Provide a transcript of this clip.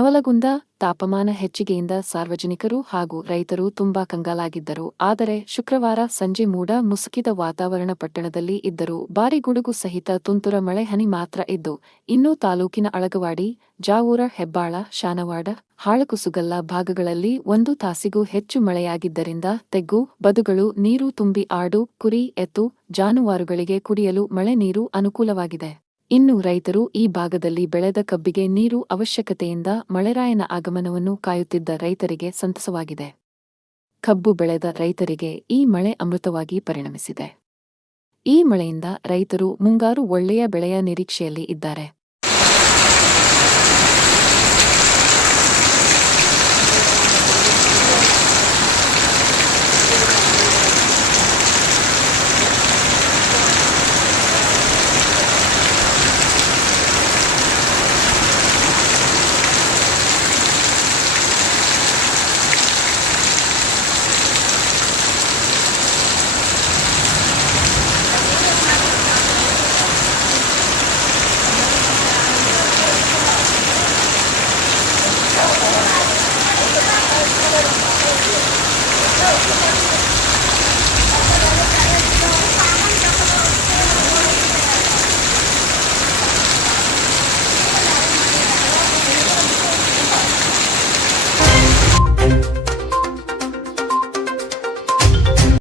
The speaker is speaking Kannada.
ನವಲಗುಂದ ತಾಪಮಾನ ಹೆಚ್ಚಿಗೆಯಿಂದ ಸಾರ್ವಜನಿಕರು ಹಾಗೂ ರೈತರು ತುಂಬಾ ಕಂಗಾಲಾಗಿದ್ದರು. ಆದರೆ ಶುಕ್ರವಾರ ಸಂಜೆ ಮೋಡ ಮುಸುಕಿದ ವಾತಾವರಣ ಪಟ್ಟಣದಲ್ಲಿ ಇದ್ದರೂ ಭಾರೀ ಗುಡುಗು ಸಹಿತ ತುಂತುರ ಮಳೆ ಹನಿ ಮಾತ್ರ ಇದ್ದು, ಇನ್ನು ತಾಲೂಕಿನ ಅಳಗವಾಡಿ, ಜಾವೂರ, ಹೆಬ್ಬಾಳ, ಶಾನವಾಡ, ಹಾಳಕುಸುಗಲ್ಲ ಭಾಗಗಳಲ್ಲಿ 1 ತಾಸಿಗೂ ಹೆಚ್ಚು ಮಳೆಯಾಗಿದ್ದರಿಂದ ತೆಗ್ಗು, ಬದುಗಳು ನೀರು ತುಂಬಿ ಆಡು, ಕುರಿ, ಎತ್ತು, ಜಾನುವಾರುಗಳಿಗೆ ಕುಡಿಯಲು ಮಳೆ ನೀರು ಅನುಕೂಲವಾಗಿದೆ. ಇನ್ನು ರೈತರು ಈ ಭಾಗದಲ್ಲಿ ಬೆಳೆದ ಕಬ್ಬಿಗೆ ನೀರು ಅವಶ್ಯಕತೆಯಿಂದ ಮಳೆರಾಯನ ಆಗಮನವನ್ನು ಕಾಯುತ್ತಿದ್ದ ರೈತರಿಗೆ ಸಂತಸವಾಗಿದೆ. ಕಬ್ಬು ಬೆಳೆದ ರೈತರಿಗೆ ಈ ಮಳೆ ಅಮೃತವಾಗಿ ಪರಿಣಮಿಸಿದೆ. ಈ ಮಳೆಯಿಂದ ರೈತರು ಮುಂಗಾರು ಒಳ್ಳೆಯ ಬೆಳೆಯ ನಿರೀಕ್ಷೆಯಲ್ಲಿ ಇದ್ದಾರೆ.